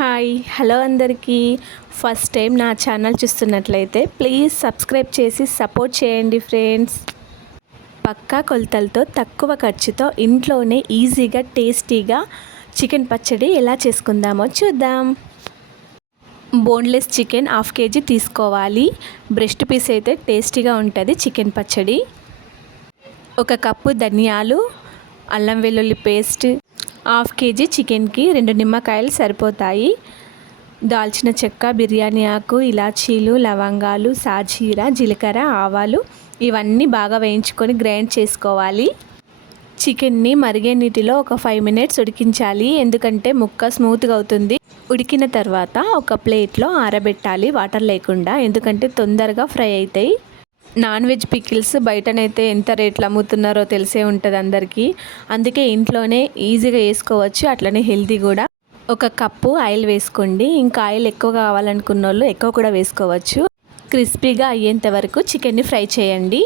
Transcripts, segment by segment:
Hi hello అందరికీ first time నా channel చూస్తున్నట్లయితే ప్లీజ్ సబ్స్క్రైబ్ చేసి సపోర్ట్ చేయండి ఫ్రెండ్స్. పక్కా కొలతలతో తక్కువ ఖర్చుతో ఇంట్లోనే ఈజీగా టేస్టీగా చికెన్ పచ్చడి ఎలా చేసుకుందామో చూద్దాం. బోన్లెస్ చికెన్ 1/2 kg తీసుకోవాలి. బ్రెస్ట్ పీస్ అయితే టేస్టీగా ఉంటుంది చికెన్ పచ్చడి. 1 కప్పు ధనియాలు, అల్లం వెల్లుల్లి పేస్ట్, 1/2 kg చికెన్కి 2 నిమ్మకాయలు సరిపోతాయి. దాల్చిన చెక్క, బిర్యానీ ఆకు, ఇలాచీలు, లవంగాలు, సాజీరా, జీలకర్ర, ఆవాలు ఇవన్నీ బాగా వేయించుకొని గ్రైండ్ చేసుకోవాలి. చికెన్ని మరిగే నీటిలో ఒక 5 minutes ఉడికించాలి, ఎందుకంటే ముక్క స్మూత్గా అవుతుంది. ఉడికిన తర్వాత ఒక ప్లేట్లో ఆరబెట్టాలి వాటర్ లేకుండా, ఎందుకంటే తొందరగా ఫ్రై అవుతాయి. నాన్ వెజ్ పికిల్స్ బయటనైతే ఎంత రేట్లు అమ్ముతున్నారో తెలిసే ఉంటుంది అందరికీ. అందుకే ఇంట్లోనే ఈజీగా వేసుకోవచ్చు, అట్లనే హెల్తీ కూడా. 1 కప్పు ఆయిల్ వేసుకోండి. ఇంకా ఆయిల్ ఎక్కువ కావాలనుకున్న వాళ్ళు ఎక్కువ కూడా వేసుకోవచ్చు. క్రిస్పీగా అయ్యేంత వరకు చికెన్ని ఫ్రై చేయండి.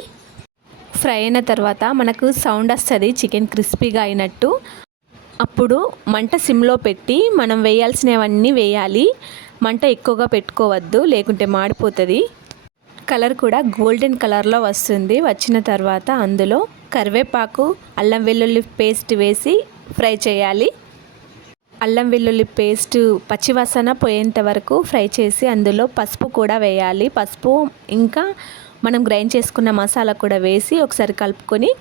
ఫ్రై అయిన తర్వాత మనకు సౌండ్ వస్తుంది చికెన్ క్రిస్పీగా అయినట్టు. అప్పుడు మంట సిమ్లో పెట్టి మనం వేయాల్సినవన్నీ వేయాలి. మంట ఎక్కువగా పెట్టుకోవద్దు, లేకుంటే మాడిపోతుంది. కలర్ కూడా గోల్డెన్ కలర్లో వస్తుంది. వచ్చిన తర్వాత అందులో కరివేపాకు, అల్లం వెల్లుల్లి పేస్ట్ వేసి ఫ్రై చేయాలి. అల్లం వెల్లుల్లి పేస్ట్ పచ్చివాసన పోయేంత వరకు ఫ్రై చేసి అందులో పసుపు కూడా వేయాలి. పసుపు ఇంకా మనం గ్రైండ్ చేసుకున్న మసాలా కూడా వేసి ఒకసారి కలుపుకొని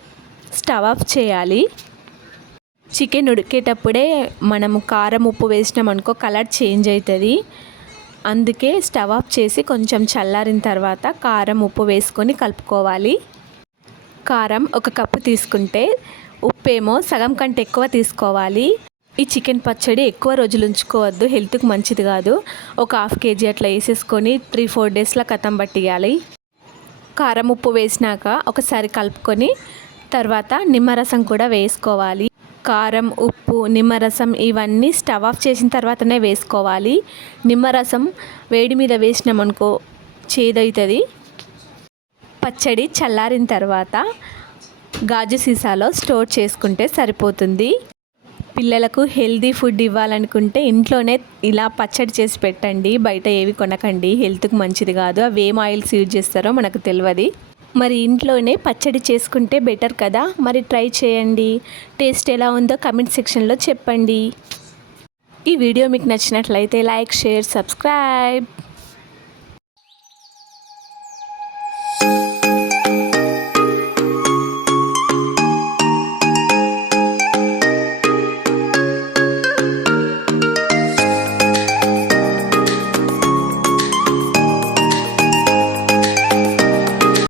స్టవ్ ఆఫ్ చేయాలి. చికెన్ ఉడికేటప్పుడే మనము కారం, ఉప్పు వేసినాం అనుకో కలర్ చేంజ్ అవుతుంది. అందుకే స్టవ్ ఆఫ్ చేసి కొంచెం చల్లారిన తర్వాత కారం, ఉప్పు వేసుకొని కలుపుకోవాలి. కారం 1 కప్పు తీసుకుంటే ఉప్పేమో సగం కంటే ఎక్కువ తీసుకోవాలి. ఈ చికెన్ పచ్చడి ఎక్కువ రోజులు ఉంచుకోవద్దు, హెల్త్కి మంచిది కాదు. ఒక 1/2 kg అట్లా వేసేసుకొని 3-4 daysలో కథం పట్టియాలి. కారం, ఉప్పు వేసినాక ఒకసారి కలుపుకొని తర్వాత నిమ్మరసం కూడా వేసుకోవాలి. కారం, ఉప్పు, నిమ్మరసం ఇవన్నీ స్టవ్ ఆఫ్ చేసిన తర్వాతనే వేసుకోవాలి. నిమ్మరసం వేడి మీద వేసినామనుకో చేదవుతుంది. పచ్చడి చల్లారిన తర్వాత గాజు సీసాలో స్టోర్ చేసుకుంటే సరిపోతుంది. పిల్లలకు హెల్తీ ఫుడ్ ఇవ్వాలనుకుంటే ఇంట్లోనే ఇలా పచ్చడి చేసి పెట్టండి. బయట ఏవి కొనకండి, హెల్త్కి మంచిది కాదు. అవి ఏం ఆయిల్స్ యూజ్ చేస్తారో మనకు తెలియదు. మరి ఇంట్లోనే పచ్చడి చేసుకుంటే బెటర్ కదా. మరి ట్రై చేయండి. టేస్ట్ ఎలా ఉందో కమెంట్ సెక్షన్లో చెప్పండి. ఈ వీడియో మీకు నచ్చినట్లయితే లైక్, షేర్, సబ్స్క్రైబ్.